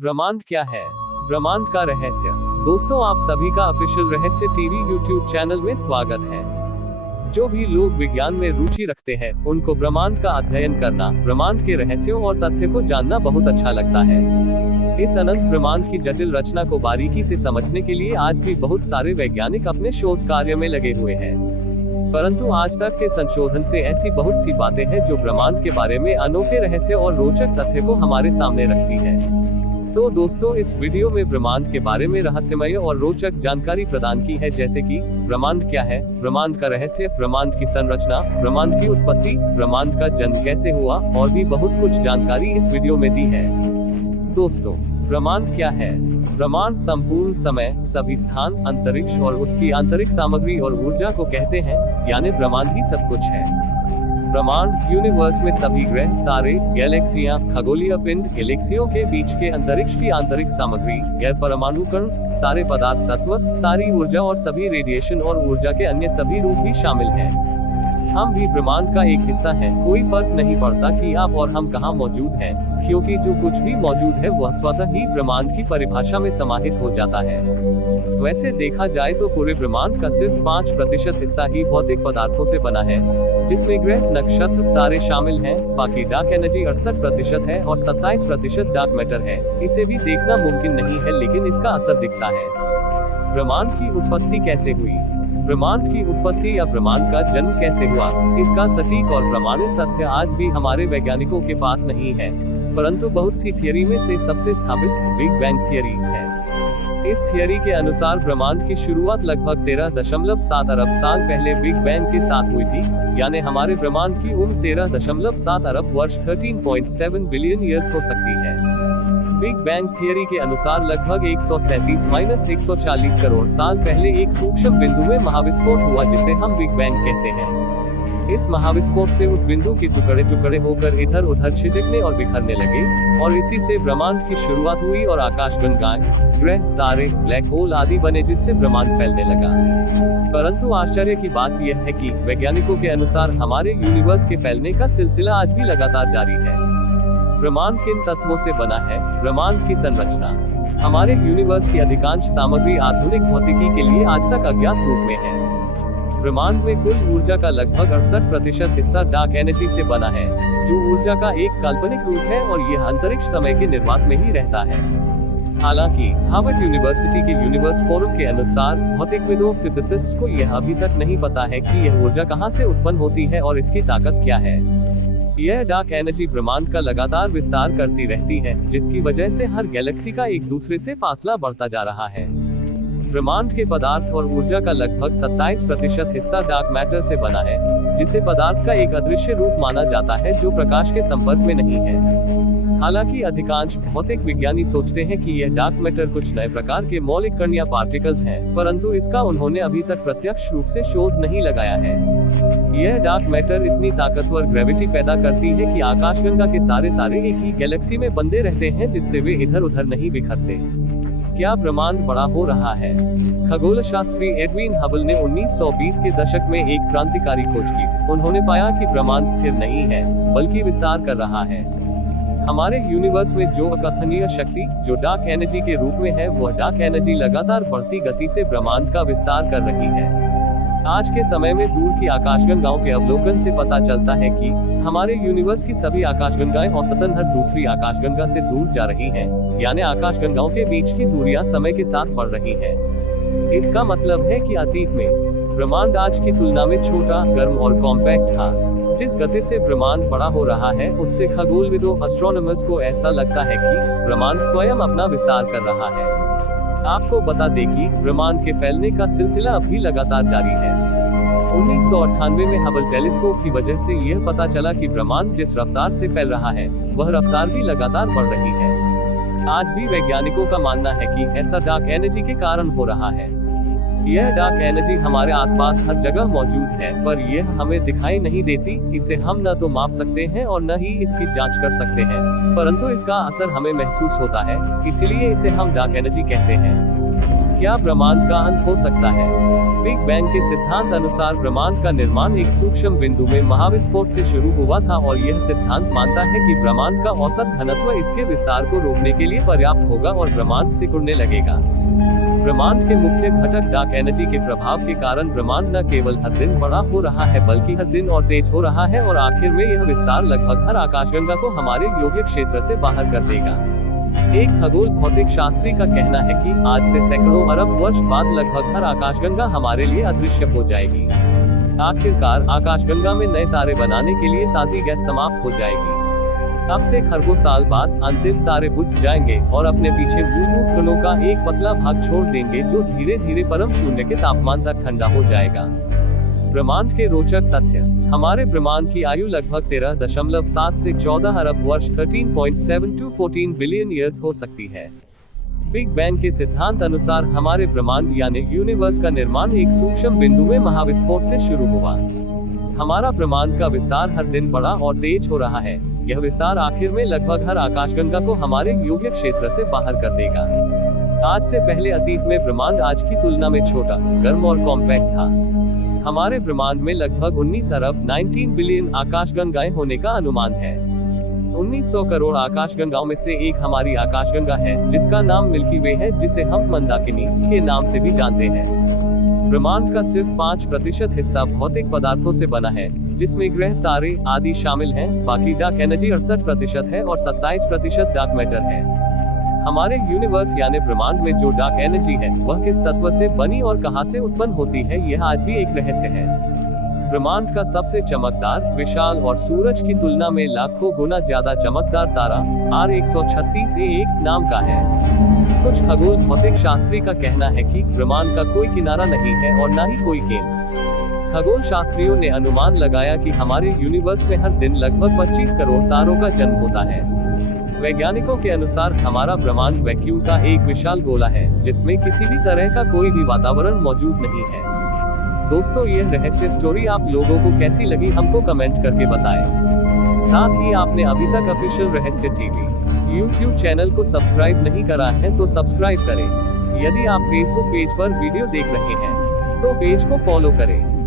ब्रह्मांड क्या है? ब्रह्मांड का रहस्य। दोस्तों, आप सभी का ऑफिशियल रहस्य टीवी यूट्यूब चैनल में स्वागत है। जो भी लोग विज्ञान में रुचि रखते हैं, उनको ब्रह्मांड का अध्ययन करना, ब्रह्मांड के रहस्यों और तथ्य को जानना बहुत अच्छा लगता है। इस अनंत ब्रह्मांड की जटिल रचना को बारीकी से समझने के लिए आज भी बहुत सारे वैज्ञानिक अपने शोध कार्य में लगे हुए हैं। परंतु आज तक के संशोधन से ऐसी बहुत सी बातें हैं जो ब्रह्मांड के बारे में अनोखे रहस्य और रोचक तथ्य को हमारे सामने रखती है। तो दोस्तों, इस वीडियो में ब्रह्मांड के बारे में रहस्यमय और रोचक जानकारी प्रदान की है, जैसे कि ब्रह्मांड क्या है, ब्रह्मांड का रहस्य, ब्रह्मांड की संरचना, ब्रह्मांड की उत्पत्ति, ब्रह्मांड का जन्म कैसे हुआ और भी बहुत कुछ जानकारी इस वीडियो में दी है। दोस्तों, ब्रह्मांड क्या है? ब्रह्मांड संपूर्ण समय, सभी स्थान, अंतरिक्ष और उसकी आंतरिक सामग्री और ऊर्जा को कहते हैं, यानी ब्रह्मांड ही सब कुछ है। ब्रह्मांड यूनिवर्स में सभी ग्रह, तारे, गैलेक्सियां, खगोलीय पिंड, गैलेक्सियों के बीच के अंतरिक्ष की आंतरिक सामग्री, गैर परमाणु कण, सारे पदार्थ तत्व, सारी ऊर्जा और सभी रेडिएशन और ऊर्जा के अन्य सभी रूप भी शामिल हैं। हम भी ब्रह्मांड का एक हिस्सा हैं। कोई फर्क नहीं पड़ता कि आप और हम कहाँ मौजूद हैं, क्योंकि जो कुछ भी मौजूद है वह स्वतः ही ब्रह्मांड की परिभाषा में समाहित हो जाता है। वैसे देखा जाए तो पूरे ब्रह्मांड का सिर्फ 5% हिस्सा ही भौतिक पदार्थों से बना है, जिसमें ग्रह, नक्षत्र, तारे शामिल हैं। बाकी डार्क एनर्जी 68% है और 27% डार्क मैटर है। इसे भी देखना मुमकिन नहीं है, लेकिन इसका असर दिखता है। ब्रह्मांड की उत्पत्ति कैसे हुई? ब्रह्मांड की उत्पत्ति या ब्रह्मांड का जन्म कैसे हुआ, इसका सटीक और प्रमाणित तथ्य आज भी हमारे वैज्ञानिकों के पास नहीं है। परंतु बहुत सी थियरी में से सबसे स्थापित बिग बैंग थियरी है। इस थियरी के अनुसार ब्रह्मांड की शुरुआत लगभग 13.7 अरब साल पहले बिग बैंग के साथ हुई थी, यानी हमारे ब्रह्मांड की उम्र 13.7 अरब वर्ष 13.7 बिलियन ईयर्स हो सकती है। बिग बैंग थियरी के अनुसार लगभग 137-140 करोड़ साल पहले एक सूक्ष्म बिंदु में महाविस्फोट हुआ, जिसे हम बिग बैंग कहते हैं। इस महाविस्फोट से उस बिंदु के टुकड़े टुकड़े होकर इधर उधर छिटकने और बिखरने लगे, और इसी से ब्रह्मांड की शुरुआत हुई और आकाशगंगाएं, ग्रह, तारे, ब्लैक होल आदि बने, जिससे ब्रह्मांड फैलने लगा। परंतु आश्चर्य की बात यह है कि वैज्ञानिकों के अनुसार हमारे यूनिवर्स के फैलने का सिलसिला आज भी लगातार जारी है। ब्रह्मांड किन तत्वों से बना है? ब्रह्मांड की संरचना। हमारे यूनिवर्स की अधिकांश सामग्री आधुनिक भौतिकी के लिए आज तक अज्ञात रूप में है। ब्रह्मांड में कुल ऊर्जा का लगभग 68% हिस्सा डार्क एनर्जी से बना है, जो ऊर्जा का एक काल्पनिक रूप है और यह अंतरिक्ष समय के निर्वात में ही रहता है। हालांकि हार्वर्ड यूनिवर्सिटी के यूनिवर्स फोरम के अनुसार भौतिकविदों, फिजिसिस्ट्स को यह अभी तक नहीं पता है कि यह ऊर्जा कहां से उत्पन्न होती है और इसकी ताकत क्या है। यह डार्क एनर्जी ब्रह्मांड का लगातार विस्तार करती रहती है, जिसकी वजह से हर गैलेक्सी का एक दूसरे से फासला बढ़ता जा रहा है। ब्रह्मांड के पदार्थ और ऊर्जा का लगभग 27% हिस्सा डार्क मैटर से बना है, जिसे पदार्थ का एक अदृश्य रूप माना जाता है जो प्रकाश के संपर्क में नहीं है। हालांकि अधिकांश भौतिक विज्ञानी सोचते हैं कि यह डार्क मैटर कुछ नए प्रकार के मौलिक कण या पार्टिकल्स हैं, परंतु इसका उन्होंने अभी तक प्रत्यक्ष रूप से शोध नहीं लगाया है। यह डार्क मैटर इतनी ताकतवर ग्रेविटी पैदा करती है कि आकाशगंगा के सारे तारे एक ही गैलेक्सी में बंधे रहते हैं, जिससे वे इधर उधर नहीं बिखरते। क्या ब्रह्मांड बड़ा हो रहा है? खगोलशास्त्री एडविन हबल ने 1920 के दशक में एक क्रांतिकारी खोज की। उन्होंने पाया कि ब्रह्मांड स्थिर नहीं है, बल्कि विस्तार कर रहा है। हमारे यूनिवर्स में जो अकथनीय शक्ति, जो डार्क एनर्जी के रूप में है, वह डार्क एनर्जी लगातार बढ़ती गति से ब्रह्मांड का विस्तार कर रही है। आज के समय में दूर की आकाशगंगाओं के अवलोकन से पता चलता है कि हमारे यूनिवर्स की सभी आकाशगंगाएं औसतन हर दूसरी आकाशगंगा से दूर जा रही हैं, यानी आकाशगंगाओं के बीच की दूरियां समय के साथ बढ़ रही हैं। इसका मतलब है कि अतीत में ब्रह्मांड आज की तुलना में छोटा, गर्म और कॉम्पैक्ट था। जिस गति से ब्रह्मांड बड़ा हो रहा है, उससे खगोलविदों, एस्ट्रोनॉमर्स को ऐसा लगता है कि ब्रह्मांड स्वयं अपना विस्तार कर रहा है। आपको बता दें कि ब्रह्मांड के फैलने का सिलसिला अभी लगातार जारी है। 1998 में हबल टेलीस्कोप की वजह से यह पता चला कि ब्रह्मांड जिस रफ्तार से फैल रहा है, वह रफ्तार भी लगातार बढ़ रही है। आज भी वैज्ञानिकों का मानना है कि ऐसा डार्क एनर्जी के कारण हो रहा है। यह डार्क एनर्जी हमारे आसपास हर जगह मौजूद है, पर यह हमें दिखाई नहीं देती। इसे हम न तो माप सकते हैं और न ही इसकी जांच कर सकते हैं, परंतु इसका असर हमें महसूस होता है, इसलिए इसे हम डार्क एनर्जी कहते हैं। क्या ब्रह्मांड का अंत हो सकता है? बिग बैंग के सिद्धांत अनुसार ब्रह्मांड का निर्माण एक सूक्ष्म बिंदु में महाविस्फोट से शुरू हुआ था और यह सिद्धांत मानता है कि ब्रह्मांड का औसत घनत्व इसके विस्तार को रोकने के लिए पर्याप्त होगा और ब्रह्मांड सिकुड़ने लगेगा। ब्रह्मांड के मुख्य घटक डार्क एनर्जी के प्रभाव के कारण ब्रह्मांड न केवल हर दिन बड़ा हो रहा है बल्कि हर दिन और तेज हो रहा है और आखिर में यह विस्तार लगभग हर आकाशगंगा को हमारे योग्य क्षेत्र से बाहर कर देगा। एक खगोल भौतिक शास्त्री का कहना है कि आज से सैकड़ों अरब वर्ष बाद लगभग हर आकाशगंगा हमारे लिए अदृश्य हो जाएगी। आखिरकार आकाशगंगा में नए तारे बनाने के लिए ताजी गैस समाप्त हो जाएगी। अब से खरबों साल बाद अंतिम तारे बुझ जाएंगे और अपने पीछे बुलबुल कणों का एक पतला भाग छोड़ देंगे जो धीरे धीरे परम शून्य के तापमान तक ठंडा हो जाएगा। ब्रह्मांड के रोचक तथ्य। हमारे ब्रह्मांड की आयु लगभग 13.7 से 14 अरब वर्ष 13.7 to 14 बिलियन ईयर्स हो सकती है। बिग बैंग के सिद्धांत अनुसार हमारे ब्रह्मांड यानी यूनिवर्स का निर्माण एक सूक्ष्म बिंदु में महाविस्फोट से शुरू हुआ। हमारा ब्रह्मांड का विस्तार हर दिन बड़ा और तेज हो रहा है। यह विस्तार आखिर में लगभग हर आकाशगंगा को हमारे योग्य क्षेत्र से बाहर कर देगा। आज से पहले अतीत में ब्रह्मांड आज की तुलना में छोटा, गर्म और कॉम्पैक्ट था। हमारे ब्रह्मांड में लगभग 19 अरब 19 बिलियन आकाशगंगाएं होने का अनुमान है। 1900 करोड़ आकाशगंगाओं में से एक हमारी आकाशगंगा है जिसका नाम मिल्की वे है, जिसे हम मंदाकिनी के नाम से भी जानते हैं। ब्रह्मांड का सिर्फ 5% हिस्सा भौतिक पदार्थों से बना है, जिसमें ग्रह, तारे आदि शामिल हैं। बाकी डार्क एनर्जी 68% है और 27% डार्क मैटर है। हमारे यूनिवर्स यानी ब्रह्मांड में जो डार्क एनर्जी है वह किस तत्व से बनी और कहां से उत्पन्न होती है, यह आज भी एक रहस्य है। ब्रह्मांड का सबसे चमकदार, विशाल और सूरज की तुलना में लाखों गुना ज्यादा चमकदार तारा R136A1 नाम का है। कुछ खगोल भौतिक शास्त्री का कहना है कि ब्रह्मांड का कोई किनारा नहीं है और न ही कोई केंद्र। खगोल शास्त्रियों ने अनुमान लगाया कि हमारे यूनिवर्स में हर दिन लगभग 25 करोड़ तारों का जन्म होता है। वैज्ञानिकों के अनुसार हमारा ब्रह्मांड वैक्यूम का एक विशाल गोला है जिसमें किसी भी तरह का कोई भी वातावरण मौजूद नहीं है। दोस्तों, यह रहस्य स्टोरी आप लोगों को कैसी लगी हमको कमेंट करके बताएं। साथ ही आपने अभी तक ऑफिशियल रहस्य टीवी YouTube चैनल को सब्सक्राइब नहीं करा है तो सब्सक्राइब करें। यदि आप फेसबुक पेज पर वीडियो देख रहे हैं तो पेज को फॉलो करें।